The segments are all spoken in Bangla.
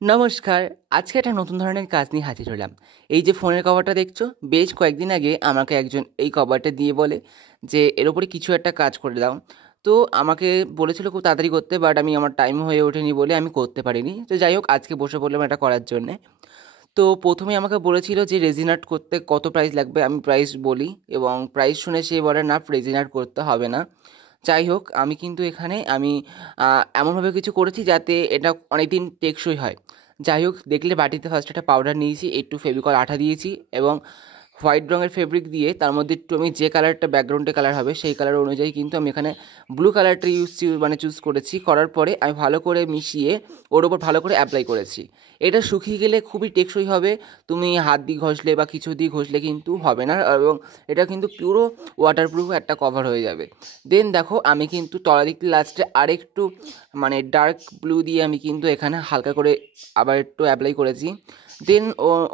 নমস্কার। আজকে একটা নতুন ধরনের কাজ নিয়ে হাজির হলাম। এই যে ফোনের কভারটা দেখছো, বেশ কয়েকদিন আগে আমাকে একজন এই কভারটা দিয়ে বলে যে, "এর উপরে কিছু একটা কাজ করে দাও।" তো আমাকে বলেছিল খুব তাড়াতাড়ি করতে, বাট আমার টাইম হয়ে ওঠেনি বলে আমি করতে পারিনি। তো যাই হোক, আজকে বসে পড়লাম এটা করার জন্যে। তো ১ম এই আমাকে বলেছিল যে রেজিন আর্ট করতে কত প্রাইস লাগবে, আমি প্রাইস বলি এবং প্রাইস শুনে সে বলে, "না, রেজিন আর্ট করতে হবে না।" যাই হোক, আমি কিন্তু এখানে এমনভাবে কিছু করেছি যাতে এটা অনেকদিন টেকসই হয়। যাই হোক, দেখলে বাটিতে ফার্স্ট একটা পাউডার নিয়েছি, একটু ফেভিকল আঠা দিয়েছি এবং হোয়াইট রঙের ফেব্রিক দিয়ে তার মধ্যে একটু আমি যে কালারটা ব্যাকগ্রাউন্ডে কালার হবে সেই কালার অনুযায়ী কিন্তু আমি এখানে ব্লু কালারটা চুজ করেছি। করার পরে আমি ভালো করে মিশিয়ে ওর ওপর ভালো করে অ্যাপ্লাই করেছি। এটা শুকিয়ে গেলে খুবই টেকসই হবে। তুমি হাত দিয়ে ঘষলে বা কিছু দিয়ে ঘষলে কিন্তু হবে না, এবং এটা কিন্তু পুরো ওয়াটারপ্রুফ একটা কভার হয়ে যাবে। দেন দেখো, আমি কিন্তু তলা দিকটা লাস্টে আরেকটু ডার্ক ব্লু দিয়ে আমি কিন্তু এখানে হালকা করে আবার একটু অ্যাপ্লাই করেছি। দেন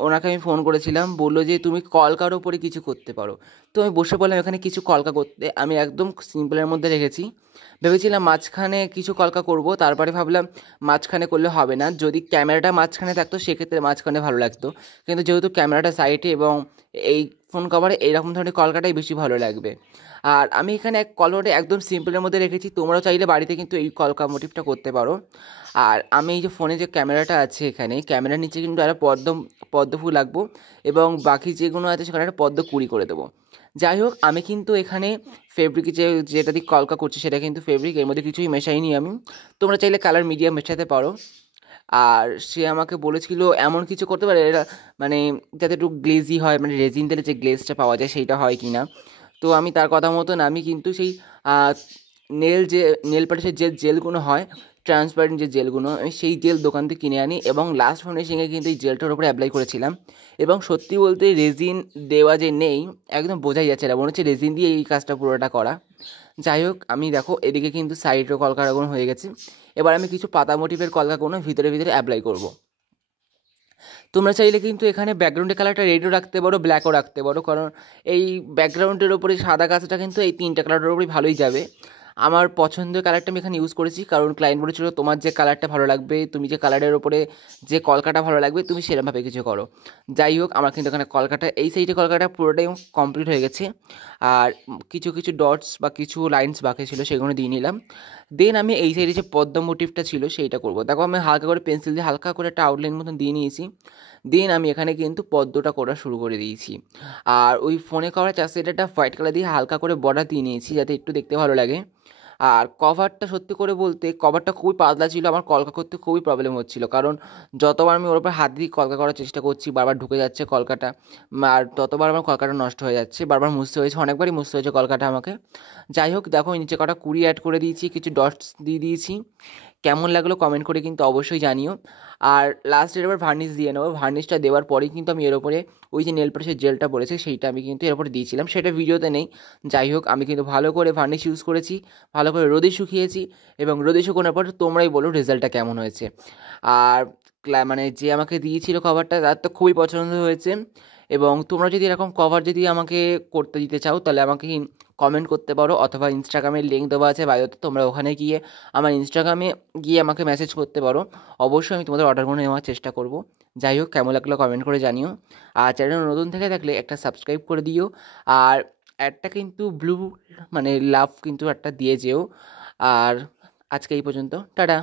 ওনাকে আমি ফোন করেছিলাম, বললো যে তুমি কলকার ওপরে কিছু করতে পারো। তো আমি বসে পড়লাম এখানে কিছু কলকা করতে। আমি একদম সিম্পলের মধ্যে রেখেছি। ভেবেছিলাম মাঝখানে কিছু কলকা করব, তারপরে ভাবলাম মাঝখানে করলে হবে না, যদি ক্যামেরাটা মাঝখানে থাকতো সেক্ষেত্রে মাঝখানে ভালো লাগতো, কিন্তু যেহেতু ক্যামেরাটা সাইডে এবং এই ফোন কভারে এইরকম ধরনের কলকাটাই বেশি ভালো লাগবে। আর আমি এখানে এক কলকাটা একদম সিম্পলের মধ্যে রেখেছি, তোমরাও চাইলে বাড়িতে কিন্তু এই কলকা মোটিভটা করতে পারো। আর আমি এই যে ফোনে যে ক্যামেরাটা আছে, এখানে ক্যামেরার নিচে কিন্তু একটা পদ্ম ফুল আঁকবো এবং বাকি যেগুলো আছে সেখানে একটা পদ্ম কুঁড়ি করে দেবো। যাই হোক, আমি কিন্তু এখানে ফেব্রিক যেটা দিয়ে কলকা করছি সেটা কিন্তু ফেব্রিক, এর মধ্যে কিছুই মেশাইনি আমি। তোমরা চাইলে কালার মিডিয়াম মেশাতে পারো। আর সে আমাকে বলেছিল এমন কিছু করতে পারে এরা, মানে যাতে একটু গ্লেজি হয়, মানে রেজিন তেলে যে গ্লেজটা পাওয়া যায় সেইটা হয় কি না। তো আমি তার কথা মতন আমি কিন্তু সেই যে নেল পালিশের যে জেলগুলো হয়, ট্রান্সপারেন্ট যে জেলগুলো, আমি সেই জেল দোকান থেকে কিনে আনি এবং লাস্ট ফিনিশিংয়ে কিন্তু এই জেলটার উপরে অ্যাপ্লাই করেছিলাম। এবং সত্যি বলতে রেজিন দেওয়া যে নেই, একদম বোঝাই যাচ্ছে না, মনে হচ্ছে রেজিন দিয়ে এই কাজটা পুরোটা করা। যাই হোক, আমি দেখো এদিকে কিন্তু সাইডের কলকাগুলো হয়ে গেছে। এবার আমি কিছু পাতা মোটিভের কলকাগুলো ভিতরে ভিতরে অ্যাপ্লাই করব। তোমরা চাইলে কিন্তু এখানে ব্যাকগ্রাউন্ডের কালারটা রেডও রাখতে পারো, ব্ল্যাকও রাখতে পারো, কারণ এই ব্যাকগ্রাউন্ডের ওপরে সাদা কাজটা কিন্তু এই তিনটা কালারের ওপরেই ভালোই যাবে। আমার পছন্দের কালারটা আমি এখানে ইউজ করেছি, কারণ ক্লায়েন্ট বলেছিল তোমার যে কালারটা ভালো লাগবে, তুমি যে কালারের ওপরে যে কলকাটা ভালো লাগবে তুমি সেরকমভাবে কিছু করো। যাই হোক, আমার কিন্তু এখানে কলকাটা, এই সাইডে কলকাটা পুরোটাই কমপ্লিট হয়ে গেছে। আর কিছু কিছু ডটস বা কিছু লাইন্স বাকি ছিল সেগুলো দিয়ে নিলাম। দেন আমি এই সাইডে যে পদ্ম মোটিভটা ছিল সেইটা করবো। দেখো, আমি হালকা করে পেন্সিল দিয়ে হালকা করে একটা আউটলাইন মতন দিয়ে নিয়েছি। দেন আমি এখানে কিন্তু পদ্মটা করা শুরু করে দিয়েছি। আর ওই ফোনে কভার চার সাইডে একটা হোয়াইট কালার দিয়ে হালকা করে বর্ডার দিয়ে নিয়েছি যাতে একটু দেখতে ভালো লাগে। আর কভারটা সত্যি করে বলতে কভারটা খুবই পাতলা ছিল, আমার কলকা করতে খুবই প্রবলেম হচ্ছিল, কারণ যতবার আমি ওর উপর হাত দিয়ে কলকা করার চেষ্টা করছি বারবার ঢুকে যাচ্ছে কলকাটা। আর ততবার আমার কলকাটা নষ্ট হয়ে যাচ্ছে, বারবার মুছতে হয়েছে, অনেকবারই মুছতে হয়েছে কলকাটা আমাকে। যাই হোক, দেখো নিচে কটা কুড়ি অ্যাড করে দিয়েছি, কিছু ডটস দিয়ে দিয়েছি। কেমন লাগলো কমেন্ট করে কিন্তু অবশ্যই জানিও। আর লাস্টের এবার ভার্নিশ দিয়ে নেবো, ভার্নিশটা দেওয়ার পরেই কিন্তু আমি এর ওপরে ওই যে নেল পালিশের জেলটা বলেছে সেইটা আমি কিন্তু এর ওপরে দিয়েছিলাম, সেটা ভিডিওতে নেই। যাই হোক, আমি কিন্তু ভালো করে ভার্নিশ ইউজ করেছি, ভালো করে রোদে শুকিয়েছি, এবং রোদে শুকানোর পর তোমরাই বলো রেজাল্টটা কেমন হয়েছে। আর যে আমাকে দিয়েছিল কভারটা তার তো খুবই পছন্দ হয়েছে। এবং তোমরা যদি এরকম কভার যদি আমাকে করতে দিতে চাও তাহলে আমাকে কমেন্ট করতে পারো, অথবা ইনস্টাগ্রামের লিঙ্ক দেওয়া আছে বায়োতে, তোমরা ওখানে গিয়ে আমার ইনস্টাগ্রামে গিয়ে আমাকে মেসেজ করতে পারো। অবশ্যই আমি তোমাদের অর্ডারগুলো নেওয়ার চেষ্টা করব। যাই হোক, কেমন লাগলো কমেন্ট করে জানিও। আর চ্যানেল নতুন থেকে থাকলে একটা সাবস্ক্রাইব করে দিও। আর একটা কিন্তু ব্লু লাভ কিন্তু একটা দিয়ে যেও। আর আজকে এই পর্যন্ত, টাটা।